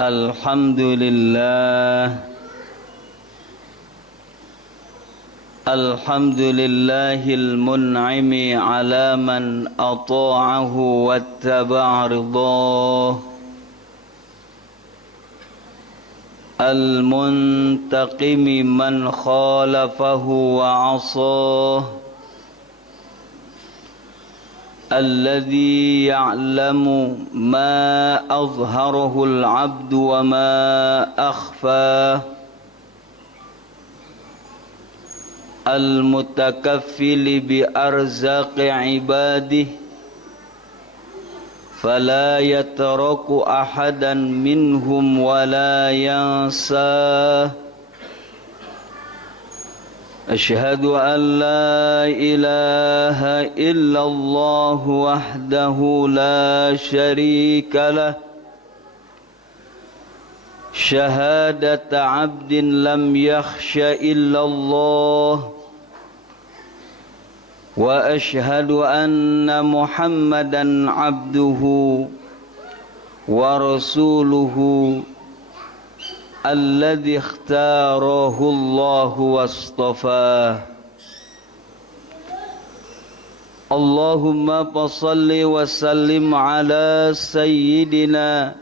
Alhamdulillahil mun'imi ala man ata'ahu wattaba'a ridhah, al-muntaqimi man khalafahu wa 'asah, alladhi ya'lamu ma azharahu al-'abdu wa ma akhfah, al-mutakaffili bi arzaqi ibadihi fala yatraku ahadan minhum wa la yansa. Ashhadu an la ilaha illallah wahdahu la syarika lah, syahadata abdin lam yakhsha illallah, wa ashhadu anna Muhammadan abduhu wa rasuluhu alladhi ikhtarahu Allahu wastafah. Allahumma salli wa sallim ala sayyidina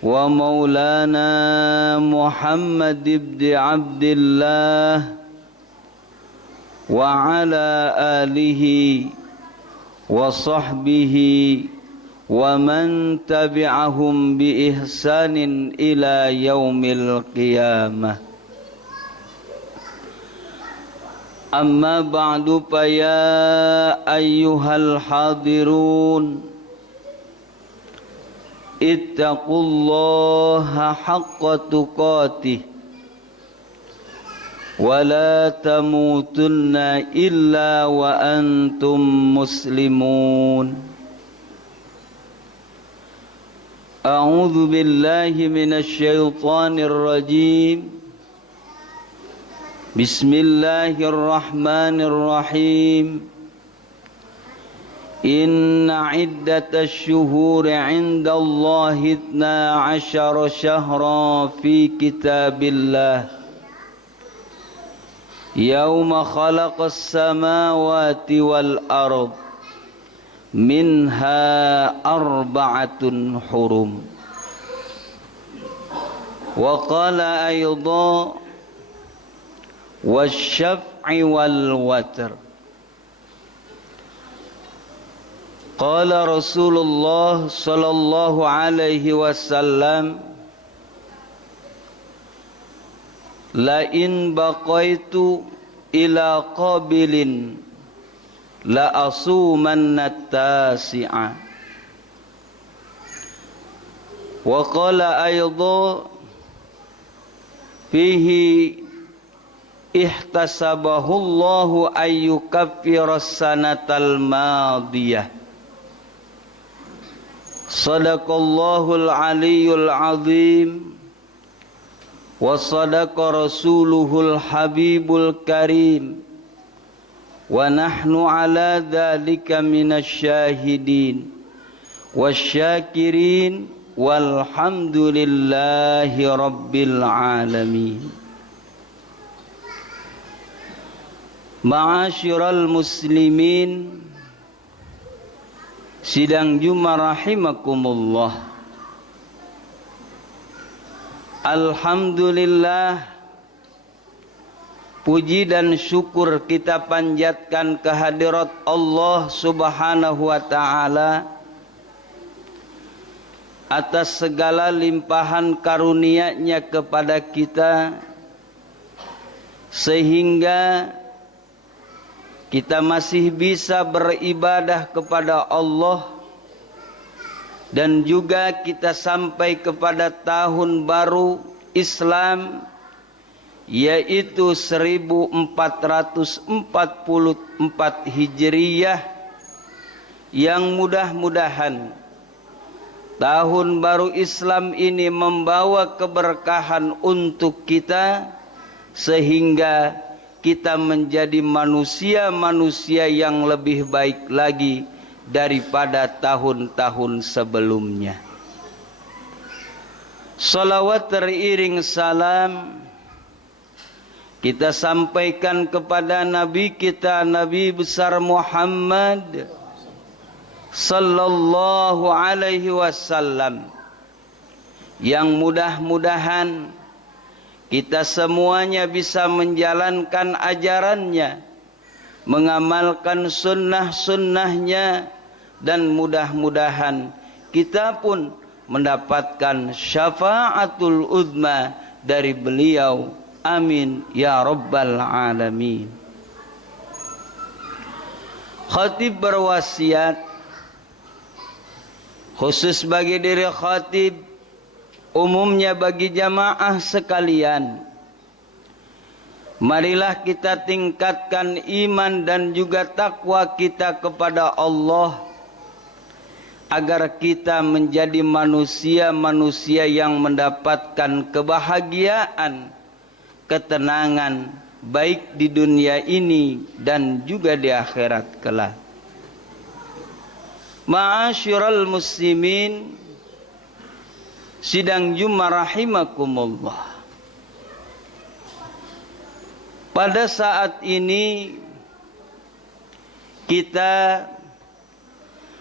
wa maulana Muhammad ibn Abdillah wa ala alihi wa sahbihi wa man tabi'ahum bi ihsanin ila yaumil qiyamah. Amma ba'du, fa ya ayyuhal hadirun, ittaqullaha haqqa tuqatih wa la tamutunna illa wa antum muslimun. A'udzu billahi minasy syaithanir rajim. Bismillahirrahmanirrahim. Inna iddatash syuhuri 'indallahi 12 syahran fi kitabillah yauma khalaqas samawati wal ard minha arba'atun hurum. Wa qala aydan wasyaf'i wal watr. Qala Rasulullah sallallahu alaihi wasallam, la in baqaitu ila qabilin la asumanna tasi'a. Wa qala aydan fihi ihtasabahu Allahu ayyukaffira sanatal madiyah. Sadaqallahul aliyyul azim wa sadaqa rasuluhul habibul karim wa nahnu ala dhalika minasy syahidin wasyakirin walhamdulillahi rabbil alamin. Ma'asyiral muslimin, sidang Jumat rahimakumullah. Alhamdulillah, puji dan syukur kita panjatkan kehadirat Allah subhanahu wa ta'ala atas segala limpahan karunia-Nya kepada kita, sehingga kita masih bisa beribadah kepada Allah, dan juga kita sampai kepada tahun baru Islam, yaitu 1444 Hijriyah, yang mudah-mudahan tahun baru Islam ini membawa keberkahan untuk kita, sehingga kita menjadi manusia-manusia yang lebih baik lagi daripada tahun-tahun sebelumnya. Salawat teriring salam kita sampaikan kepada Nabi kita, Nabi besar Muhammad sallallahu alaihi wasallam, yang mudah-mudahan kita semuanya bisa menjalankan ajarannya, mengamalkan sunnah-sunnahnya, dan mudah-mudahan kita pun mendapatkan syafaatul uzma dari beliau. Amin ya rabbal alamin. Khatib berwasiat khusus bagi diri khatib, umumnya bagi jamaah sekalian. Marilah kita tingkatkan iman dan juga takwa kita kepada Allah, agar kita menjadi manusia-manusia yang mendapatkan kebahagiaan, ketenangan, baik di dunia ini dan juga di akhirat kelak. Ma'asyiral muslimin, sidang Jumat rahimakumullah. Pada saat ini kita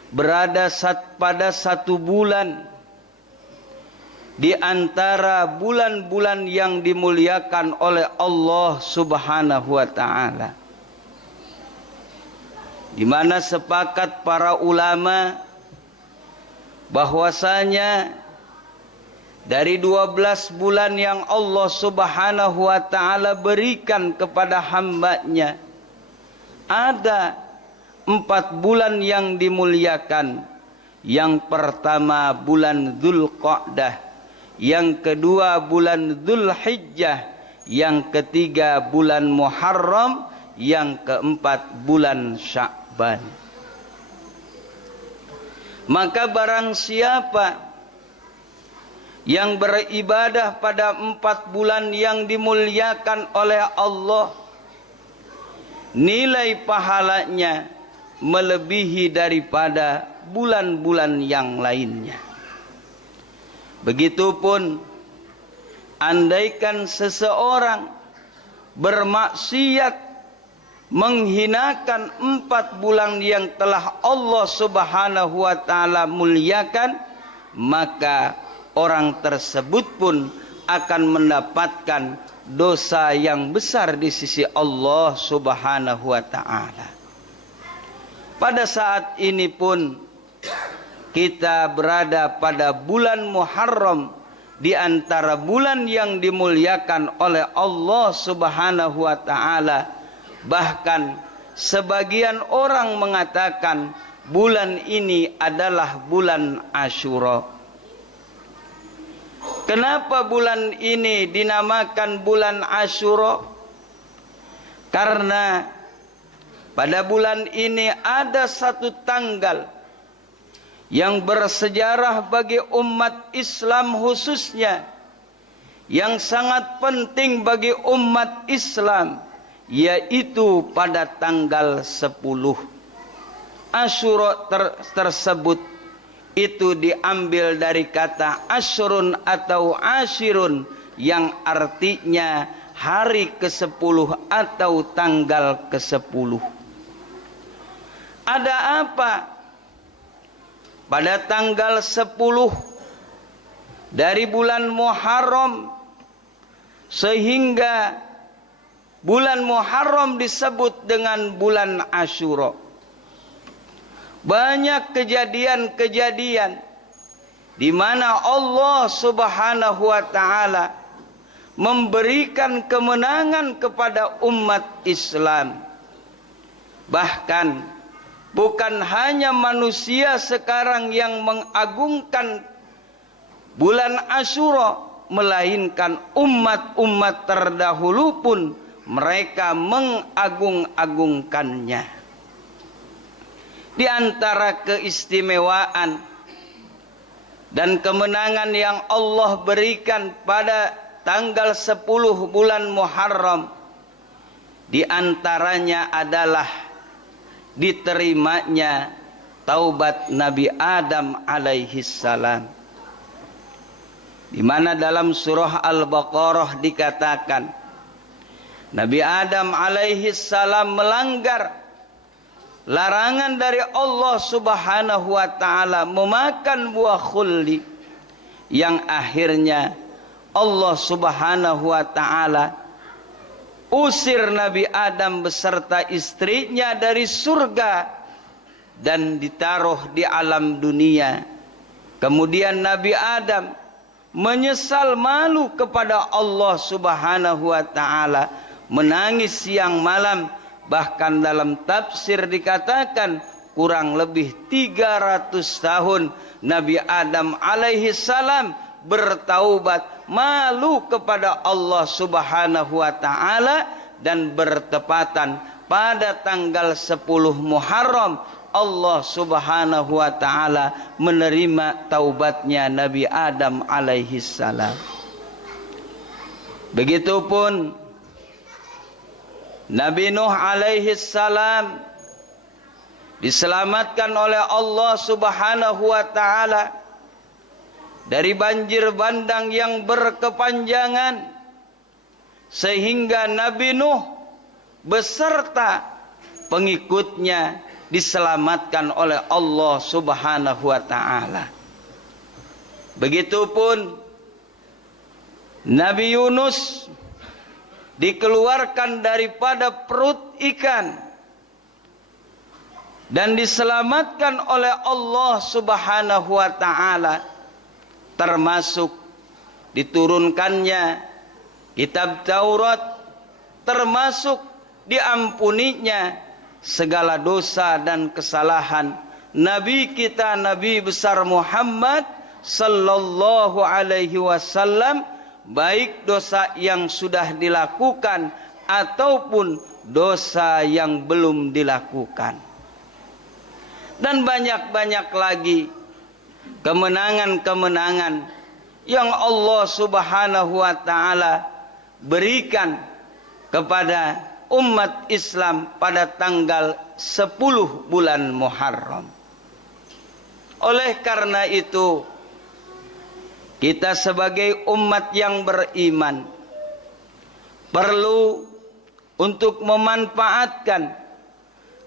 berada pada satu bulan di antara bulan-bulan yang dimuliakan oleh Allah Subhanahu wa taala, di mana sepakat para ulama bahwasanya dari 12 bulan yang Allah Subhanahu wa taala berikan kepada hamba-Nya, ada 4 bulan yang dimuliakan. Yang pertama bulan Dzulqa'dah, yang kedua bulan Dzulhijjah, yang ketiga bulan Muharram, yang keempat bulan Sya'ban. Maka barang siapa yang beribadah pada 4 bulan yang dimuliakan oleh Allah, nilai pahalanya melebihi daripada bulan-bulan yang lainnya. Begitupun andaikan seseorang bermaksiat menghinakan 4 bulan yang telah Allah Subhanahu wa taala muliakan, maka orang tersebut pun akan mendapatkan dosa yang besar di sisi Allah Subhanahu wa taala. Pada saat ini pun kita berada pada bulan Muharram, di antara bulan yang dimuliakan oleh Allah Subhanahu wa taala. Bahkan sebagian orang mengatakan bulan ini adalah bulan Asyura. Kenapa bulan ini dinamakan bulan Asyura? Karena pada bulan ini ada satu tanggal yang bersejarah bagi umat Islam khususnya, yang sangat penting bagi umat Islam, yaitu pada tanggal 10. Asyura tersebut itu diambil dari kata asyrun atau ashirun, yang artinya hari ke-10 atau tanggal ke-10. Ada apa pada tanggal 10 dari bulan Muharram sehingga bulan Muharram disebut dengan bulan Asyura? Banyak kejadian-kejadian di mana Allah Subhanahu wa taala memberikan kemenangan kepada umat Islam. Bahkan bukan hanya manusia sekarang yang mengagungkan bulan Asyura, melainkan umat-umat terdahulu pun mereka mengagung-agungkannya. Di antara keistimewaan dan kemenangan yang Allah berikan pada tanggal 10 bulan Muharram, di antaranya adalah diterimanya taubat Nabi Adam alaihi salam. di mana dalam surah Al-Baqarah dikatakan Nabi Adam alaihi salam melanggar larangan dari Allah Subhanahu wa taala memakan buah khuldi, yang akhirnya Allah Subhanahu wa taala usir Nabi Adam beserta istrinya dari surga dan ditaruh di alam dunia. Kemudian Nabi Adam menyesal, malu kepada Allah Subhanahu wa taala, menangis siang malam. Bahkan dalam tafsir dikatakan kurang lebih 300 tahun Nabi Adam alaihi salam bertaubat, malu kepada Allah Subhanahu wa taala, dan bertepatan pada tanggal 10 Muharram Allah Subhanahu wa taala menerima taubatnya Nabi Adam alaihi salam. Begitupun Nabi Nuh alaihi salam diselamatkan oleh Allah Subhanahu wa taala dari banjir bandang yang berkepanjangan, sehingga Nabi Nuh beserta pengikutnya diselamatkan oleh Allah Subhanahu wa taala. Begitupun Nabi Yunus dikeluarkan daripada perut ikan dan diselamatkan oleh Allah Subhanahu wa taala, termasuk diturunkannya kitab Taurat, termasuk diampuninya segala dosa dan kesalahan Nabi kita, Nabi besar Muhammad sallallahu alaihi wasallam, baik dosa yang sudah dilakukan ataupun dosa yang belum dilakukan. Dan banyak-banyak lagi kemenangan-kemenangan yang Allah Subhanahu wa taala berikan kepada umat Islam pada tanggal 10 bulan Muharram. Oleh karena itu, kita sebagai umat yang beriman perlu untuk memanfaatkan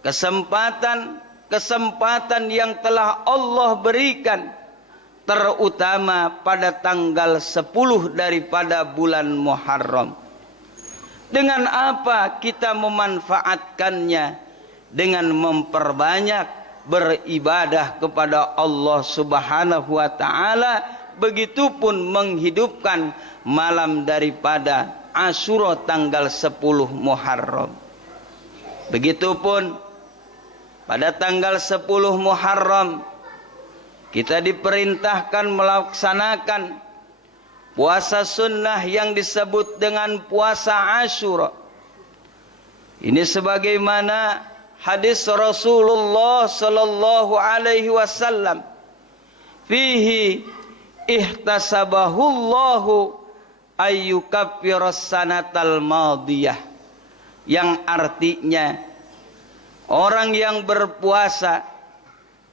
kesempatan yang telah Allah berikan, terutama pada tanggal 10 daripada bulan Muharram. Dengan apa kita memanfaatkannya? Dengan memperbanyak beribadah kepada Allah Subhanahu wa taala, begitupun menghidupkan malam daripada Asyura tanggal 10 Muharram. Begitupun pada tanggal 10 Muharram kita diperintahkan melaksanakan puasa sunnah yang disebut dengan puasa Asyura. Ini sebagaimana hadis Rasulullah sallallahu alaihi wasallam, fihi ihtasabahullahu ayyukaffiras sanatal madiyah, yang artinya orang yang berpuasa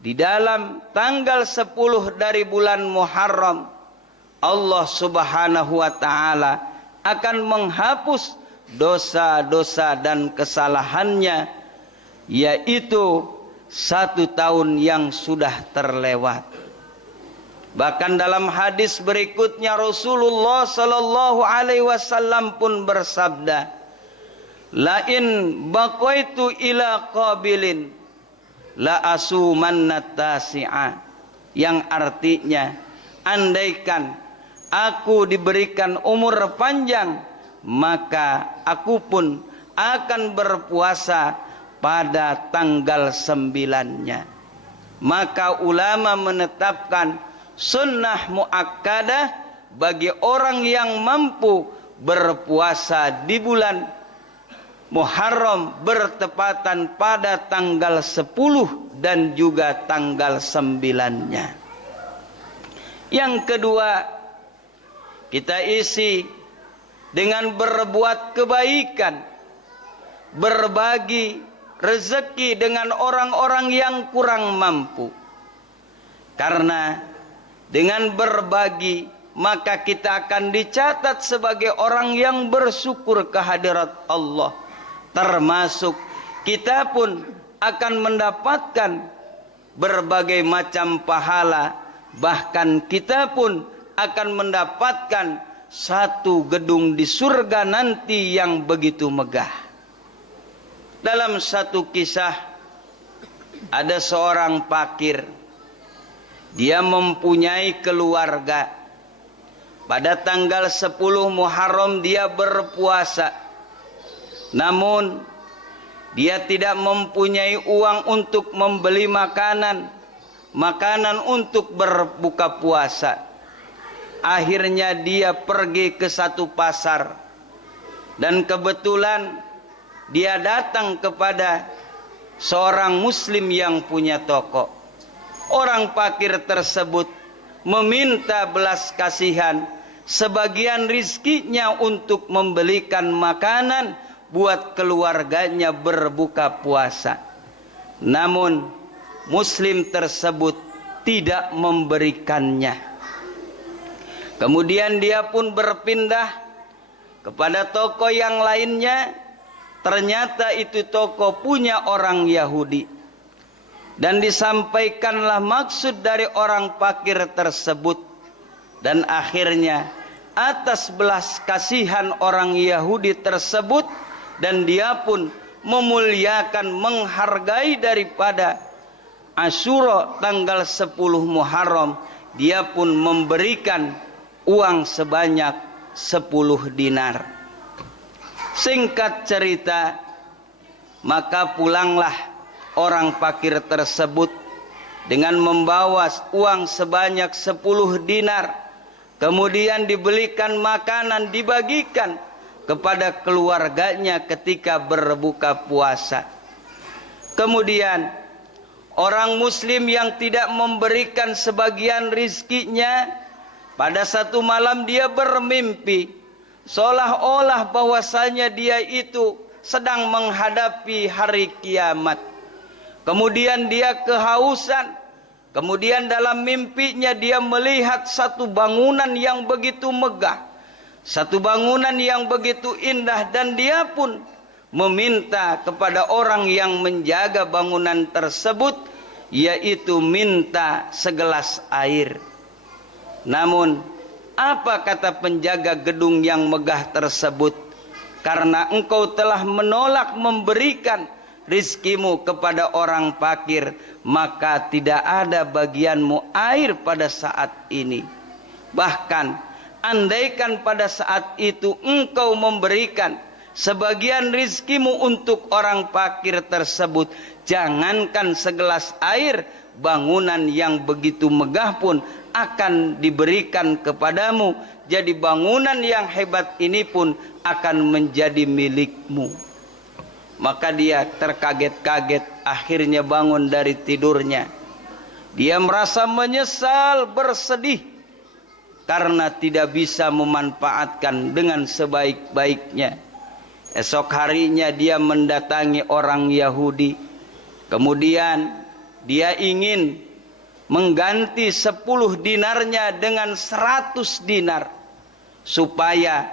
di dalam tanggal 10 dari bulan Muharram, Allah Subhanahu wa taala akan menghapus dosa-dosa dan kesalahannya, yaitu 1 tahun yang sudah terlewat. Bahkan dalam hadis berikutnya Rasulullah sallallahu alaihi wasallam pun bersabda, "Lain baqaitu ila qabilin la asumanna tasi'a," yang artinya andaikan aku diberikan umur panjang, maka aku pun akan berpuasa pada tanggal 9-nya. Maka ulama menetapkan sunnah muakkadah bagi orang yang mampu berpuasa di bulan Muharram bertepatan pada tanggal 10 dan juga tanggal 9-nya. Yang kedua, kita isi dengan berbuat kebaikan, berbagi rezeki dengan orang-orang yang kurang mampu. Karena dengan berbagi maka kita akan dicatat sebagai orang yang bersyukur kehadirat Allah. Termasuk kita pun akan mendapatkan berbagai macam pahala. Bahkan kita pun akan mendapatkan satu gedung di surga nanti yang begitu megah. Dalam satu kisah, ada seorang fakir. Dia mempunyai keluarga. Pada tanggal 10 Muharram dia berpuasa. Namun dia tidak mempunyai uang untuk membeli makanan untuk berbuka puasa. Akhirnya dia pergi ke satu pasar. Dan kebetulan dia datang kepada seorang muslim yang punya toko. Orang fakir tersebut meminta belas kasihan sebagian rizkinya untuk membelikan makanan buat keluarganya berbuka puasa. Namun muslim tersebut tidak memberikannya. Kemudian dia pun berpindah kepada toko yang lainnya. Ternyata itu toko punya orang Yahudi. Dan disampaikanlah maksud dari orang fakir tersebut. Dan akhirnya atas belas kasihan orang Yahudi tersebut, dan dia pun memuliakan, menghargai daripada Asyura tanggal 10 Muharram, dia pun memberikan uang sebanyak 10 dinar. Singkat cerita, maka pulanglah orang fakir tersebut dengan membawa uang sebanyak 10 dinar. Kemudian dibelikan makanan, dibagikan kepada keluarganya ketika berbuka puasa. Kemudian orang muslim yang tidak memberikan sebagian rizkinya, pada satu malam dia bermimpi seolah-olah bahwasanya dia itu sedang menghadapi hari kiamat. Kemudian dia kehausan. Kemudian dalam mimpinya dia melihat satu bangunan yang begitu megah, satu bangunan yang begitu indah, dan dia pun meminta kepada orang yang menjaga bangunan tersebut, yaitu minta segelas air. Namun apa kata penjaga gedung yang megah tersebut? Karena engkau telah menolak memberikan rizkimu kepada orang fakir, maka tidak ada bagianmu air pada saat ini. Bahkan andaikan pada saat itu engkau memberikan sebagian rizkimu untuk orang fakir tersebut, jangankan segelas air, bangunan yang begitu megah pun akan diberikan kepadamu. Jadi bangunan yang hebat ini pun akan menjadi milikmu. Maka dia terkaget-kaget, akhirnya bangun dari tidurnya. Dia merasa menyesal, bersedih karena tidak bisa memanfaatkan dengan sebaik-baiknya. Esok harinya dia mendatangi orang Yahudi. Kemudian dia ingin mengganti 10 dinarnya dengan 100 dinar, supaya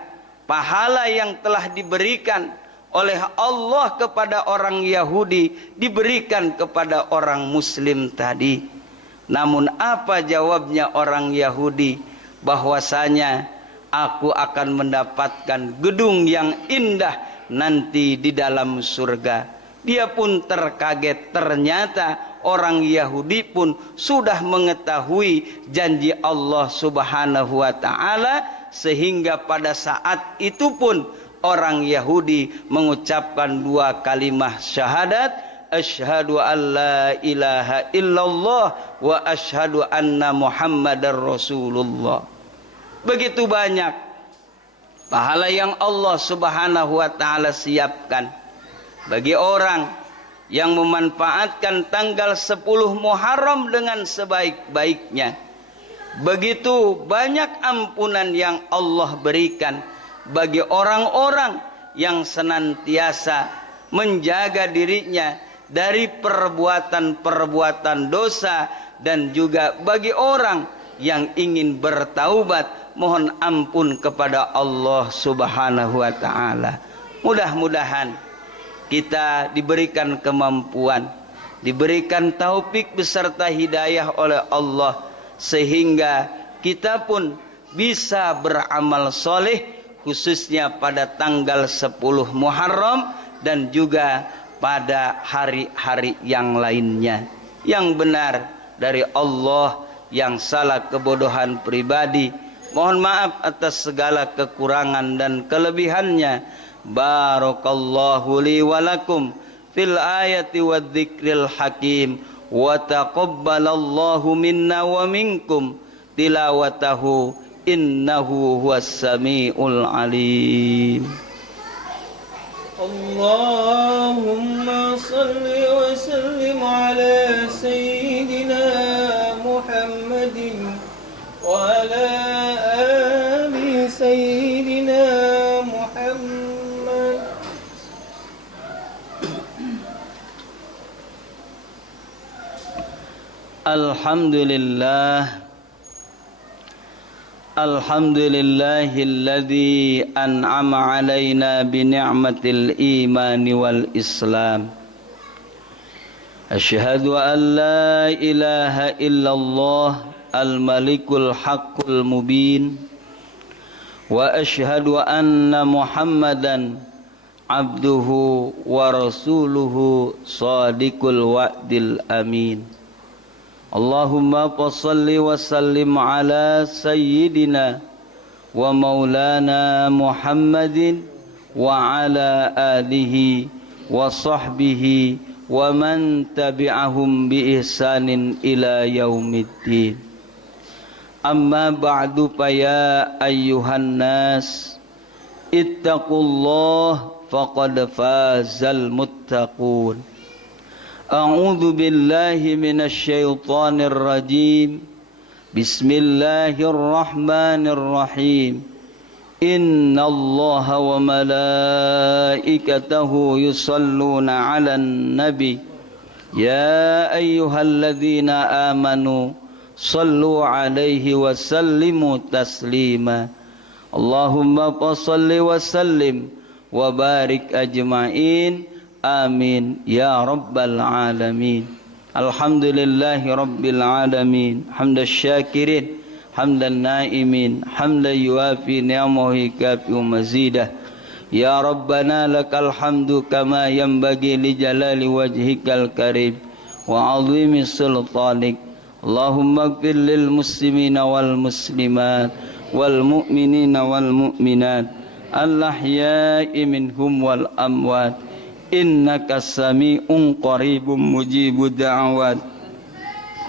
pahala yang telah diberikan oleh Allah kepada orang Yahudi diberikan kepada orang Muslim tadi. Namun apa jawabnya orang Yahudi? Bahwasanya aku akan mendapatkan gedung yang indah nanti di dalam surga. Dia pun terkaget, ternyata orang Yahudi pun sudah mengetahui janji Allah Subhanahu wa taala, sehingga pada saat itu pun orang Yahudi mengucapkan 2 kalimat syahadat, asyhadu an la ilaha illallah wa asyhadu anna muhammadar rasulullah. Begitu banyak pahala yang Allah Subhanahu wa taala siapkan bagi orang yang memanfaatkan tanggal 10 Muharram dengan sebaik-baiknya. Begitu banyak ampunan yang Allah berikan bagi orang-orang yang senantiasa menjaga dirinya dari perbuatan-perbuatan dosa, dan juga bagi orang yang ingin bertaubat mohon ampun kepada Allah Subhanahu wa taala. Mudah-mudahan kita diberikan kemampuan, diberikan taufik beserta hidayah oleh Allah, sehingga kita pun bisa beramal soleh, khususnya pada tanggal 10 Muharram dan juga pada hari-hari yang lainnya. Yang benar dari Allah, yang salah kebodohan pribadi. Mohon maaf atas segala kekurangan dan kelebihannya. Barakallahu li walakum fil ayati wa dzikril hakim, wa taqabbalallahu minna wa minkum tilawatahu innahu huwas samiul alim. Allahumma salli wa sallim ala sayyidina Muhammadin wa ala ali sayyidina Muhammad. Alhamdulillah, alhamdulillahilladzi an'ama alaina bi ni'matil iman wal islam. Asyhadu an la ilaha illallah al-malikul haqqul mubin, wa asyhadu anna Muhammadan abduhu wa rasuluhu shadiqul wa'dil amin. Allahumma salli wa sallim ala sayyidina wa maulana Muhammadin wa ala alihi wa sahbihi wa man tabi'ahum bi ihsanin ila yaumiddin. Amma ba'du, fa ya ayyuhan nas ittaqullah faqad fazal muttaqun. A'udzu billahi minasy syaithanir rajim. Bismillahirrahmanirrahim. Innallaha wa malaikatahu yusalluna 'alan nabi. Ya ayyuhalladzina amanu sallu 'alaihi wa sallimu taslima. Allahumma shalli wa sallim wa barik ajma'in. Amin ya rabbal alamin. Alhamdulillahi rabbil alamin. Hamdan syakirin, hamdan naimin, hamdan yuafi ni'amahu kafi'u mazidah. Ya Rabbana lakal hamdu kama yanbaghi li jalali wajhikal karim wa 'azimi sultanik. Allahumma ighfir lil muslimina wal muslimat wal mu'minina wal mu'minat al-ahya'i minhum wal amwat. Innaka sami'un qaribun mujibud da'awat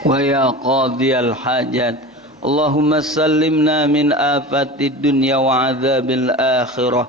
wa ya qadiyal hajat. Allahumma sallimna min afatid dunya wa adzabil akhirah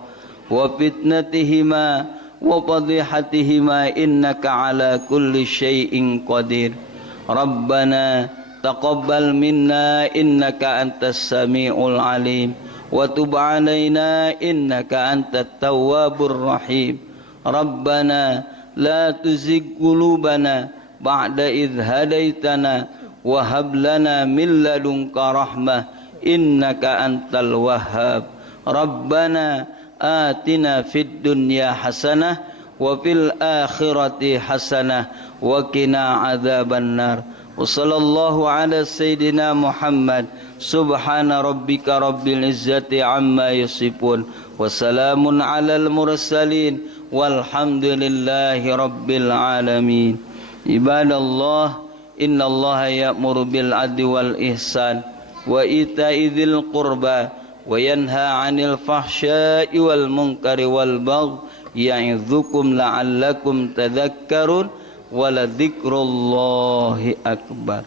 wa fitnatihima wa fadihatihima innaka ala kulli syai'in qadir. Rabbana taqabbal minna innaka antas sami'ul alim wa tub alaina innaka antat tawwabur rahim. Rabbana la tuzigh qulubana ba'da idh hadaitana wa hab lana min ladunka rahmah innaka antal wahhab. Rabbana atina fid dunya hasanah wa fil akhirati hasanah wa qina adzabannar. Wa sallallahu ala sayyidina Muhammad. Subhana rabbika rabbil izzati amma yasifun wa salamun alal mursalin walhamdulillahi rabbil alamin. Ibadallah, innallaha ya'muru bil adli wal ihsan wa ita'i dzil qurba wa yanha 'anil fahsya'i wal munkari wal baghi ya'idzukum la'allakum tadhakkarun wa la dzikrullahi akbar.